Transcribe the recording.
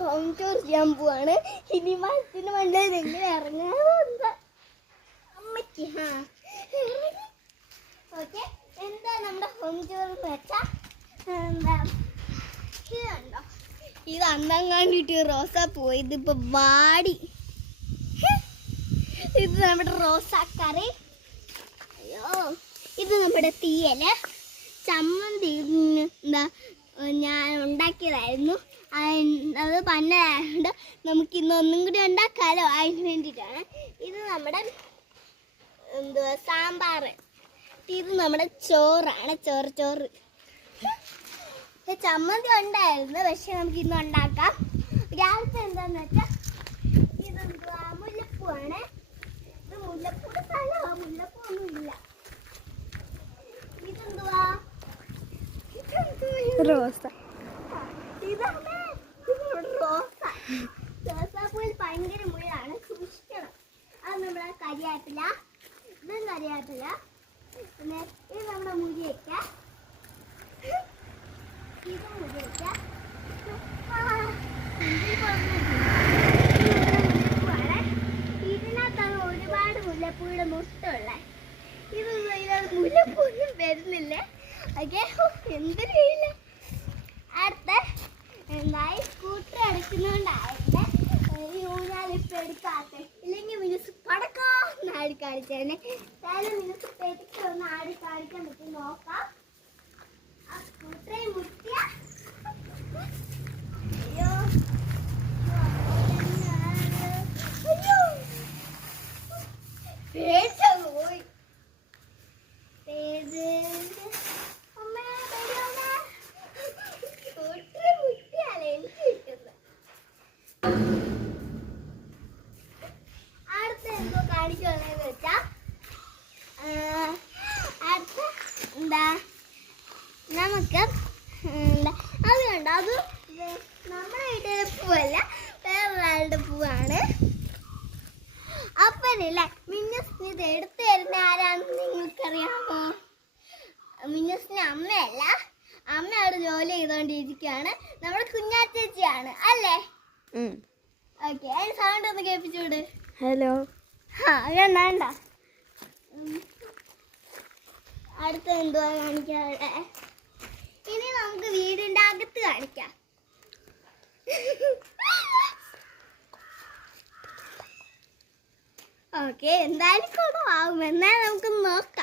Home tour ചെയ്യാൻ പോവാണ്. മണ്ടയിൽ എങ്ങനെ ഇറങ്ങാമോ എന്താ അമ്മയ്ക്ക് ഹാ. ഓക്കെ എന്താ നമ്മുടെ ഹോം ടൂർ എന്ന് വെച്ചാൽ എന്താ? ഇത് കണ്ടോ? ഇത് അന്നം കണ്ടിട്ട് റോസ പോയത്. ഇപ്പൊ വാടി. ഇത് നമ്മുടെ റോസാക്കറി അയ്യോ. ഇത് നമ്മുടെ തീയൽ. ചമ്മന്തി. എന്താ? ഞാൻ ഉണ്ടാക്കിയതായിരുന്നു. അത് പന്നതായതുകൊണ്ട് നമുക്ക് ഇന്ന് ഒന്നും കൂടി ഉണ്ടാക്കാലോ അതിന് വേണ്ടിയിട്ടാണ്. ഇത് നമ്മുടെ എന്തുവാ സാമ്പാർ. ഇത് നമ്മുടെ ചോറാണ് ചോറ് ചോറ്. ചമ്മന്തി ഉണ്ടായിരുന്നു പക്ഷെ നമുക്ക് ഇന്ന് ഉണ്ടാക്കാം. രാവിലത്തെ എന്താന്ന് വെച്ചാൽ റോസ. റോസാപ്പൂവിൽ ഭയങ്കര മുഴയാണ് സൂക്ഷിക്കണം. അത് നമ്മുടെ കരിയാപ്പില. ഇതും കരിയാപ്പില. പിന്നെ ഇത് നമ്മുടെ മുരിയൊക്കെ. ഇതും മുരിയൊക്കെ. ഇതിനകത്താണ് ഒരുപാട് മുല്ലപ്പൂയുടെ മുട്ടുള്ളത് ഇത് ഇതിനകത്ത് മുല്ലപ്പൂന്നും വരുന്നില്ലേ? ഓക്കെ എന്തൊരു വെയില. അടുത്ത എന്തായി സ്കൂട്ടർ അടയ്ക്കുന്നോണ്ടായിട്ട് ഈ ഊഞ്ഞാലിപ്പ് എടുക്കാത്ത. ഇല്ലെങ്കിൽ മിനുസ് പടക്കാന്ന് ആടി കാണിച്ചേനെ. എന്തായാലും മിനുസ് ഒന്ന് ആടി കാണിക്കാൻ പറ്റും. നോക്കാം. ആ സ്കൂട്ടറെ മുട്ടിയ അയ്യോ അയ്യോ പേടിച്ചു പോയി പേര് അമ്മേ പേടിയാവണേ സ്കൂട്ടറെ മുട്ടിയാലേ എനിക്ക് കിട്ടുന്നത് അടുത്ത എന്തോ കാണിക്കുവാണെന്ന് വെച്ചാ ആ, അടുത്ത എന്താ നമുക്ക് അത് കണ്ടോ അത് നമ്മുടെ വീട്ടിലെ പൂവല്ല വേറൊരാളുടെ പൂവാണ് അപ്പനല്ലേ മിന്നസിന് എടുത്തു തരുന്ന ആരാണെന്ന് നിങ്ങൾക്കറിയാമോ മിന്നസിന് അമ്മയല്ല അമ്മ അവിടെ ജോലി ചെയ്തുകൊണ്ടിരിക്കുകയാണ് നമ്മുടെ കുഞ്ഞാറ്റേച്ചിയാണ് അല്ലേ? സൗണ്ട് ഒന്ന് കേൾപ്പിച്ചൂട് ഹലോ ആ കണ്ടാണ്ട അടുത്ത എന്തുവാ കാണിക്കാടെ ഇനി നമുക്ക് വീടിന്റെ അകത്ത് കാണിക്കാം. ഓക്കെ എന്തായാലും കുറവാകും എന്നാൽ നമുക്ക് നോക്കാം.